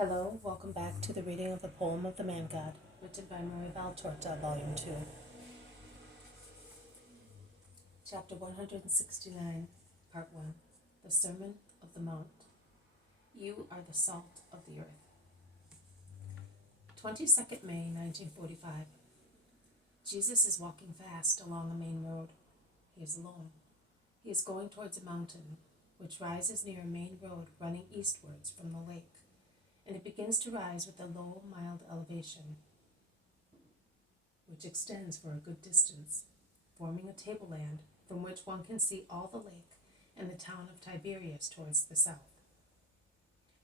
Hello, welcome back to the reading of the poem of the Man God, written by Marie Valtorta, Volume 2. Chapter 169, Part 1. The Sermon of the Mount. You are the salt of the earth. 22nd May, 1945. Jesus is walking fast along a main road. He is alone. He is going towards a mountain, which rises near a main road running eastwards from the lake, and it begins to rise with a low, mild elevation, which extends for a good distance, forming a tableland from which one can see all the lake and the town of Tiberias towards the south,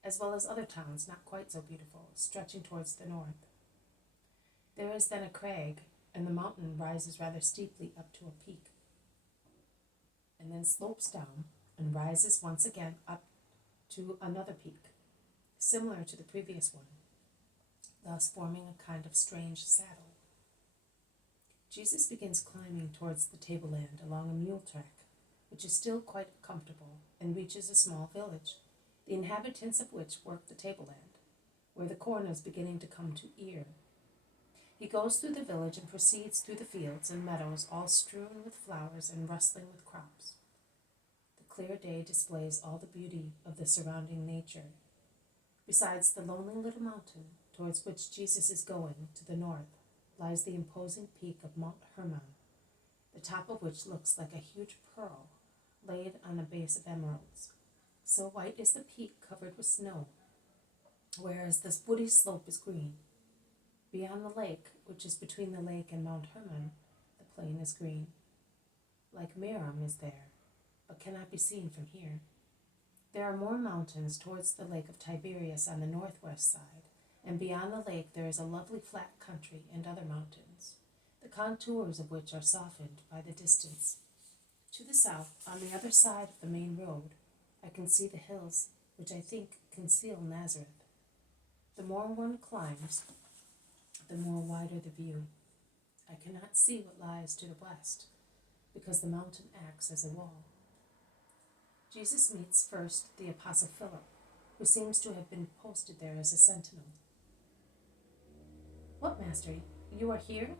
as well as other towns not quite so beautiful, stretching towards the north. There is then a crag, and the mountain rises rather steeply up to a peak, and then slopes down and rises once again up to another peak, similar to the previous one, thus forming a kind of strange saddle. Jesus begins climbing towards the tableland along a mule track, which is still quite comfortable, and reaches a small village, the inhabitants of which work the tableland, where the corn is beginning to come to ear. He goes through the village and proceeds through the fields and meadows, all strewn with flowers and rustling with crops. The clear day displays all the beauty of the surrounding nature. Besides the lonely little mountain towards which Jesus is going, to the north, lies the imposing peak of Mount Hermon, the top of which looks like a huge pearl laid on a base of emeralds. So white is the peak covered with snow, whereas this woody slope is green. Beyond the lake, which is between the lake and Mount Hermon, the plain is green. Like Merom is there, but cannot be seen from here. There are more mountains towards the lake of Tiberias on the northwest side, and beyond the lake there is a lovely flat country and other mountains, the contours of which are softened by the distance. To the south, on the other side of the main road, I can see the hills, which I think conceal Nazareth. The more one climbs, the more wider the view. I cannot see what lies to the west, because the mountain acts as a wall. Jesus meets first the Apostle Philip, who seems to have been posted there as a sentinel. What, Master, you are here?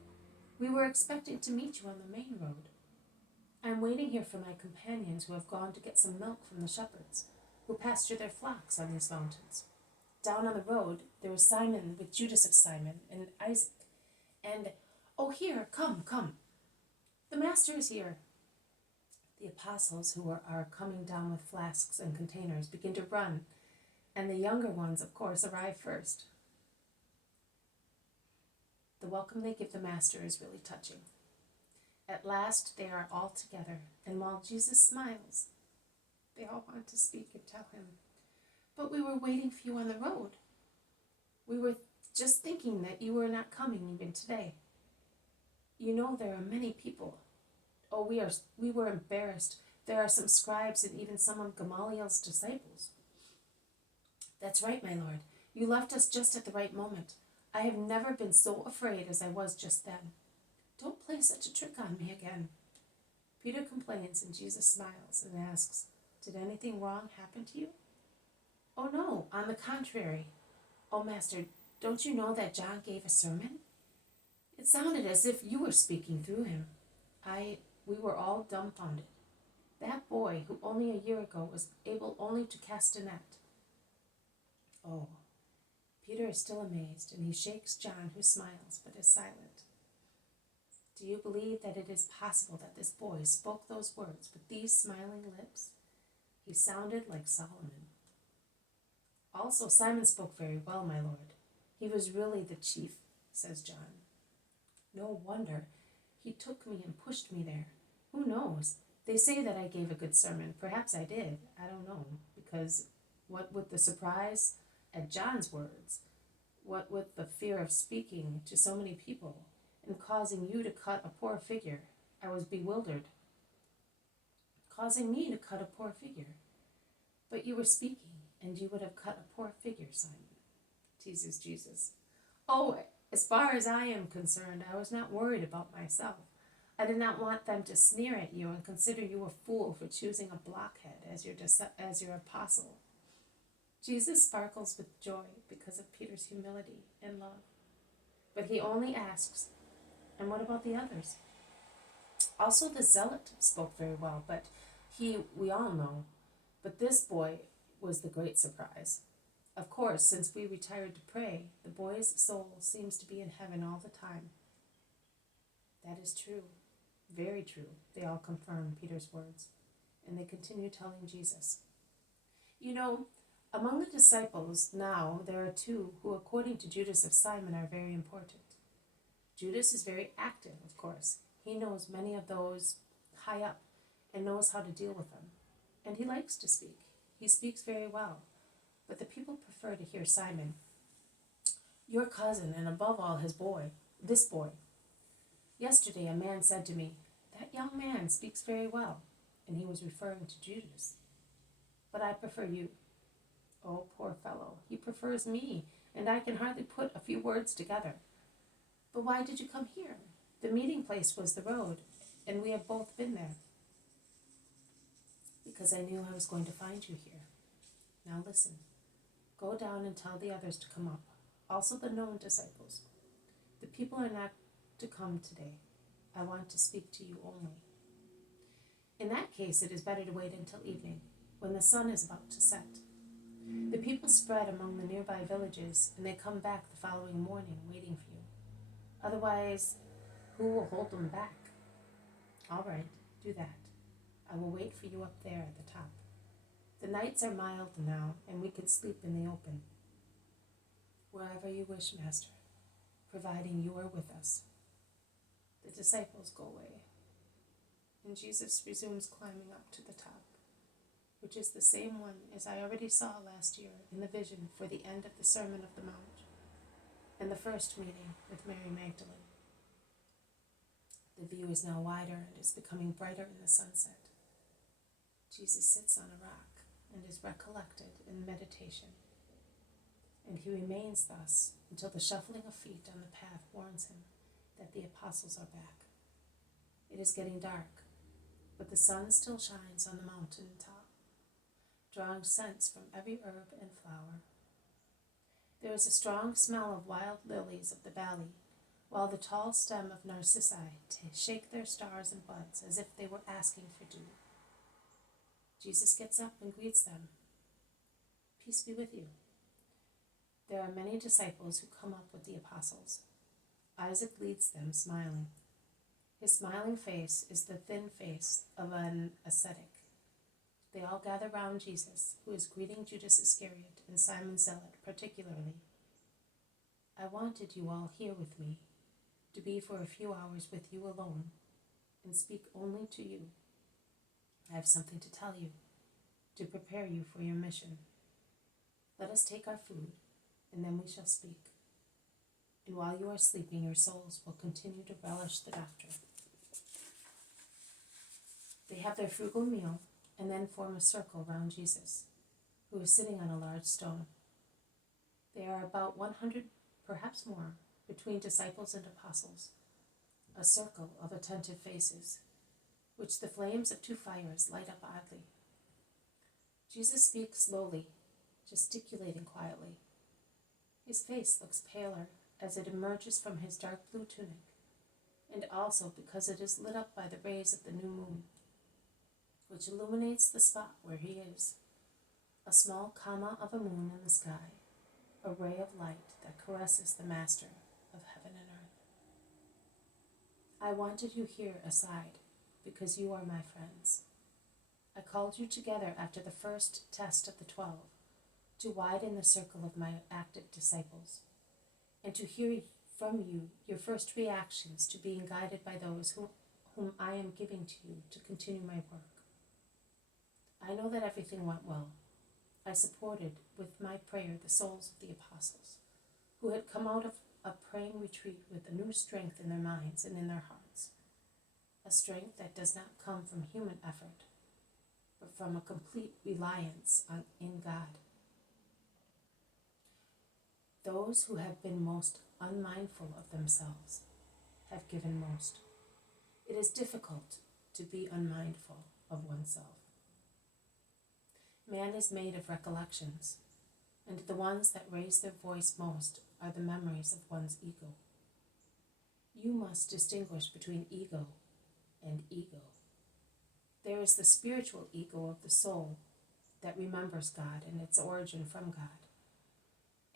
We were expecting to meet you on the main road. I am waiting here for my companions who have gone to get some milk from the shepherds, who pasture their flocks on these mountains. Down on the road there is Simon with Judas of Simon and Isaac, and, oh, here, come. The Master is here. The apostles who are coming down with flasks and containers begin to run, and the younger ones, of course, arrive first. The welcome they give the Master is really touching. At last they are all together, and while Jesus smiles, they all want to speak and tell him, "But we were waiting for you on the road. We were just thinking that you were not coming even today. You know there are many people. Oh, we were embarrassed. There are some scribes and even some of Gamaliel's disciples." "That's right, my lord. You left us just at the right moment. I have never been so afraid as I was just then. Don't play such a trick on me again." Peter complains, and Jesus smiles and asks, "Did anything wrong happen to you?" "Oh no, on the contrary. Oh, Master, don't you know that John gave a sermon? It sounded as if you were speaking through him. We were all dumbfounded. That boy, who only a year ago was able only to cast a net." Oh, Peter is still amazed, and he shakes John, who smiles but is silent. "Do you believe that it is possible that this boy spoke those words with these smiling lips? He sounded like Solomon." "Also, Simon spoke very well, my lord. He was really the chief," says John. "No wonder. He took me and pushed me there. Who knows? They say that I gave a good sermon. Perhaps I did. I don't know. Because what with the surprise at John's words, what with the fear of speaking to so many people, and causing you to cut a poor figure, I was bewildered." "Causing me to cut a poor figure? But you were speaking, and you would have cut a poor figure, Simon," teases Jesus. "Oh, as far as I am concerned, I was not worried about myself. I did not want them to sneer at you and consider you a fool for choosing a blockhead as your apostle." Jesus sparkles with joy because of Peter's humility and love. But he only asks, and what about the others? Also, the zealot spoke very well, but we all know, but this boy was the great surprise. Of course, since we retired to pray, the boy's soul seems to be in heaven all the time. That is true, very true, they all confirm Peter's words, and they continue telling Jesus. You know, among the disciples now, there are two who, according to Judas of Simon, are very important. Judas is very active, of course. He knows many of those high up and knows how to deal with them. And he likes to speak. He speaks very well. But the people prefer to hear Simon, your cousin, and above all this boy. Yesterday a man said to me, that young man speaks very well, and he was referring to Judas. But I prefer you. Oh, poor fellow, he prefers me, and I can hardly put a few words together. But why did you come here? The meeting place was the road, and we have both been there. Because I knew I was going to find you here. Now listen. Go down and tell the others to come up, also the known disciples. The people are not to come today. I want to speak to you only. In that case, it is better to wait until evening, when the sun is about to set. The people spread among the nearby villages, and they come back the following morning waiting for you. Otherwise, who will hold them back? All right, do that. I will wait for you up there at the top. The nights are mild now, and we can sleep in the open. Wherever you wish, Master, providing you are with us. The disciples go away, and Jesus resumes climbing up to the top, which is the same one as I already saw last year in the vision for the end of the Sermon of the Mount and the first meeting with Mary Magdalene. The view is now wider and is becoming brighter in the sunset. Jesus sits on a rock and is recollected in meditation, and he remains thus until the shuffling of feet on the path warns him that the apostles are back. It is getting dark, but the sun still shines on the mountain top, drawing scents from every herb and flower. There is a strong smell of wild lilies of the valley, while the tall stem of narcissi shake their stars and buds as if they were asking for dew. Jesus gets up and greets them. Peace be with you. There are many disciples who come up with the apostles. Isaac leads them, smiling. His smiling face is the thin face of an ascetic. They all gather round Jesus, who is greeting Judas Iscariot and Simon Zealot particularly. I wanted you all here with me, to be for a few hours with you alone, and speak only to you. I have something to tell you, to prepare you for your mission. Let us take our food, and then we shall speak. And while you are sleeping, your souls will continue to relish the doctrine. They have their frugal meal, and then form a circle round Jesus, who is sitting on a large stone. There are about 100, perhaps more, between disciples and apostles, a circle of attentive faces, which the flames of two fires light up oddly. Jesus speaks slowly, gesticulating quietly. His face looks paler as it emerges from his dark blue tunic, and also because it is lit up by the rays of the new moon, which illuminates the spot where he is, a small comma of a moon in the sky, a ray of light that caresses the Master of heaven and earth. I wanted you here aside, because you are my friends. I called you together after the first test of the 12, to widen the circle of my active disciples, and to hear from you your first reactions to being guided by those whom I am giving to you to continue my work. I know that everything went well. I supported with my prayer the souls of the apostles, who had come out of a praying retreat with a new strength in their minds and in their hearts, a strength that does not come from human effort, but from a complete reliance in God. Those who have been most unmindful of themselves have given most. It is difficult to be unmindful of oneself. Man is made of recollections, and the ones that raise their voice most are the memories of one's ego. You must distinguish between ego and ego. There is the spiritual ego of the soul that remembers God and its origin from God.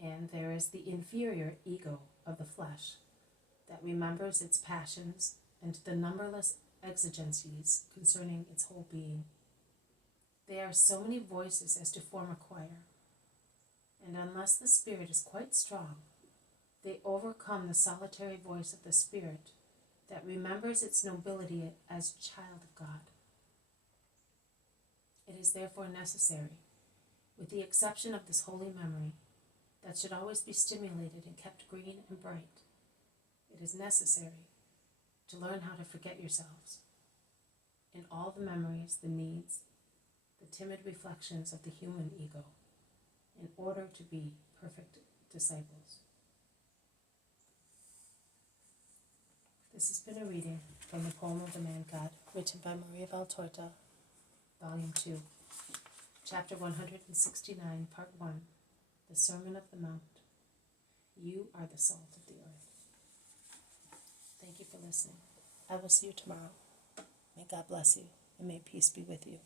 And there is the inferior ego of the flesh that remembers its passions and the numberless exigencies concerning its whole being. There are so many voices as to form a choir, and unless the spirit is quite strong, they overcome the solitary voice of the spirit that remembers its nobility as a child of God. It is therefore necessary, with the exception of this holy memory, that should always be stimulated and kept green and bright, it is necessary to learn how to forget yourselves in all the memories, the needs, the timid reflections of the human ego, in order to be perfect disciples. This has been a reading from the poem of the Man God, written by Maria Valtorta, Volume 2, Chapter 169, Part 1, The Sermon of the Mount. You are the salt of the earth. Thank you for listening. I will see you tomorrow. May God bless you, and may peace be with you.